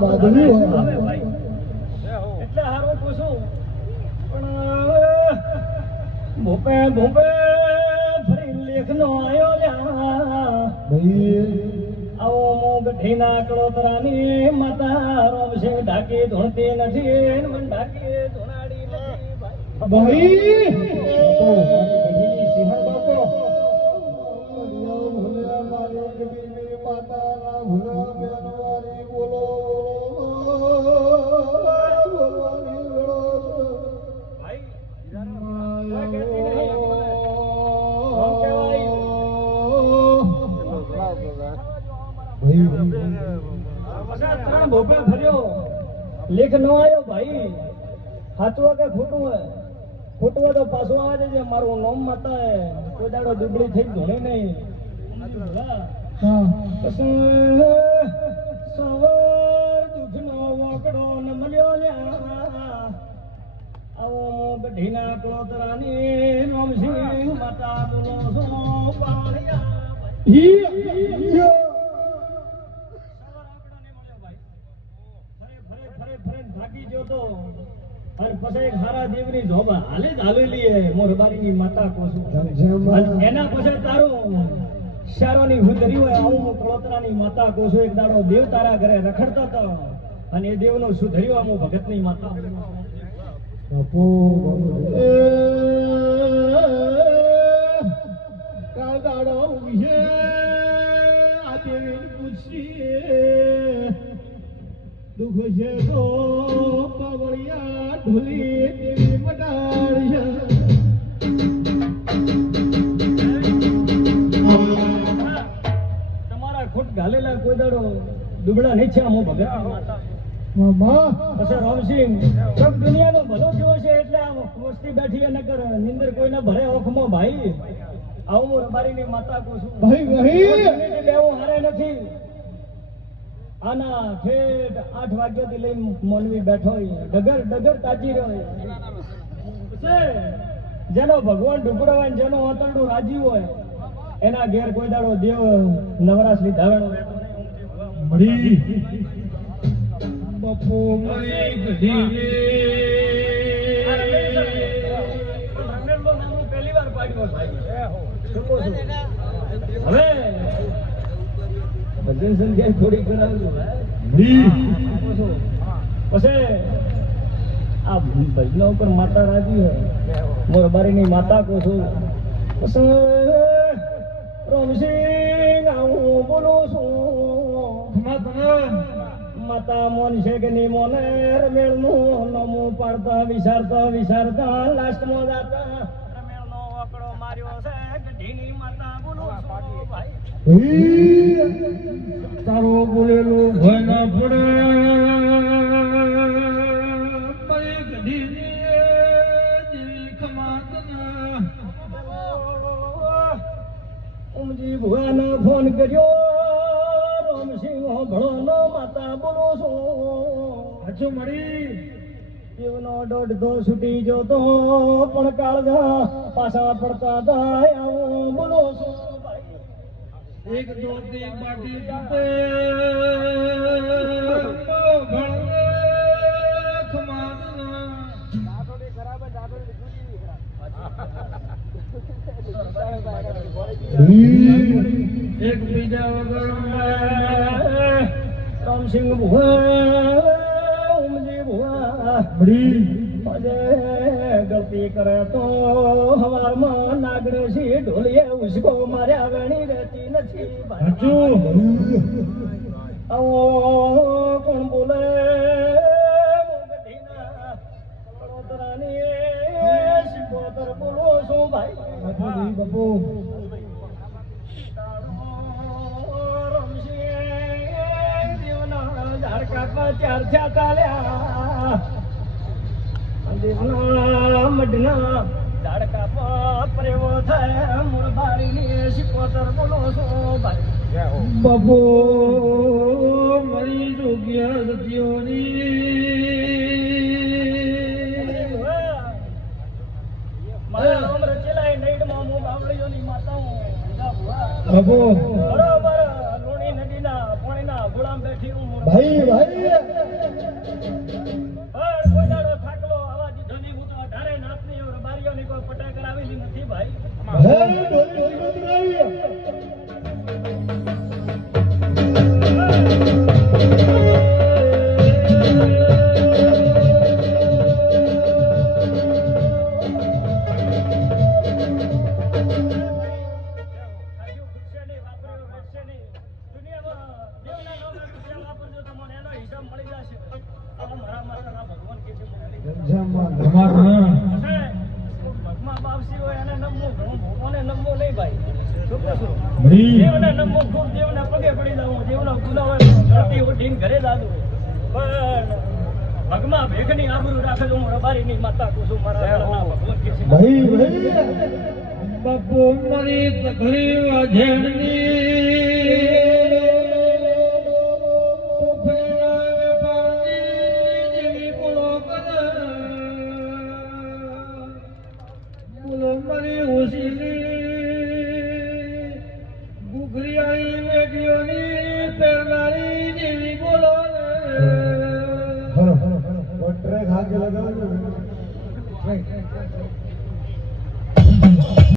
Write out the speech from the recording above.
બાદલી હોય ભાઈ એટલે હારું પૂછું પણ ભૂપે ભૂપે ફરી લેખનો આયો લ્યા ભાઈ આવો મો ગઠીના કળોતરાની માતા રોમસિંહ ઢાકી ધૂણતી નથી મન ઢાકી ધૂણાડી નથી ભાઈ સિંહણ બાપો ભોપે ફર્યો લેખ ન આવ્યો ભાઈ સાચું કે ખોટું હોય ખોટું હોય તો પાછું આવે છે મારું નામ માતા હે કોઈ દાડો દુબળી થઈ ધોણી નહીં સવાર દુઃખનો વાકડો ન મળ્યો લ્યા આવો ગઢીના કળોતરાની રોમસિંહ માતા બોલો છો પાણિયા ભાગી ગયો તો અને પછી એક હારા દેવની જોબ હાલે જ હાલેલી હે મોરબારીની માતા કોસુ અને એના પછી તારું શારોની હુદરી હોય આવું કળોતરાની માતા કોસુ એક દાડો દેવ તારા ઘરે રખડતો હતો અને એ દેવનો સુધર્યો આમ ભગતની માતા બાપુ કાળ દાડો વિશે આ દેવી પૂછી દુઃખ છે તો પવળિયા ઢોલી દેવી મટાડશે તમારા ખોટ ઘાલેલા કોઈ દાડો દુબળા નહીં છે હું ભગત મામા પછી રોમસિંહ સબ દુનિયાનો ભલો થયો છે એટલે આમ વસ્તી બેઠી અને કર નિંદર કોઈને ભરે ઓખમાં ભાઈ આવું હું રબારીની માતા કહું છું ભાઈ ભાઈ બેવું હારે નથી આના ઠેઠ 8 વાગ્યાથી લઈને મોનવી બેઠો ડગર ડગર તાજી રહ્યો જેનો ભગવાન ઢુકડો હોય જેનો ઓતરડું રાજી હોય એના ઘેર કોઈ દાડો દેવ નવરાશ લીધાવેણો મળી બપો મળી ગઢી પહેલી વાર પાડ્યો હવે ભજન સંખ્યા થોડી કરાવજો પછી આ ભજનો ઉપર માતા રાજી હોય મોરબારીની માતા કહું છું પછી રોમસિંહ આવું બોલું છું માતા મોન છે કે નહીં મોને રમેળનું નમું પાડતા વિચારતા લાસ્ટમાં જાતા રમેળનો વાકડો માર્યો છે ગઢીની માતા બોલું છું ભાઈ તારો બોલેલો ભય ના પડે મારી ગઢી દેવી ખમાત ઉમજી ભુવાને ફોન કર્યો રોમસિંહ ભળોનો માતા બોલો છો હજુ મળી જીવનો દોઢો છૂટી જતો પણ કાળજા પાછા પડતા હતા આવું બોલો છો એક દો તીન બાટી જતે એક બીજા વગર રામસિંહ ભુવા ઉમજી ભુવા ગલતી કરે તો હવારમાં નાગરે સી ઢોલીએ ઉસકો માર્યા વેણી રહેતી નથી આવો કોણ બોલે શિકોતર બોલો છો ભાઈ બાપુ ચાર થયા ચાલ્યા મઢના ઝાડ કાપા પ્રેમો થાય મુરબારીની શિકોતર બોલો છો ભાઈ બાપુ મરી જોગ્યા સત્યોની મારા નામ રચેલા નઈડમાં હું બાવળીઓની માતા હું બાપુ બરોબર લોણી નદીના પાણીના ગોળામાં બેઠી હું ભાઈ ભાઈ પણ કોઈ દાડો થાકલો આવા દીધો નહીં. હું તો અઢારે નાથની રબારીઓની કોઈ પટાઈ કરાવેલી નથી ભાઈ. હે ડોલી ઉતરાવી ખાધ્યું ખૂટશે નહીં, વાપર્યું ઘટશે નહીં. દુનિયામાં દેવના નામ રૂપિયા વાપરજો તો મને એનો હિસાબ મળી જશે. આ મારા માતાના ભગવાન કે છે મને લઈ જાઓ. ગંજામાં તમારું ભગમાં બાવસી હોય એને નમવું ઘણું ભગવાને નમવું નહીં ભાઈ. શું કહું છું? ભાઈ દેવને નમવું ખૂબ દેવના પગે પડી જાવું, દેવનો ગુનો હોય ધરતી ઉઠીને ઘરે જાદું. પણ ભગમાં ભેખની આબરૂ રાખે તો હું રબારીની માતા કહું છું. મારા ઘરના ભગવાન કે છે ભાઈ ભાઈ બાપુ મારી તકલી વાજેણની મારી ઓશીલી ગુગરિયાઈ વેડીઓની પેરનારી જેવી બોલો वो ट्रैक आगे लगाओ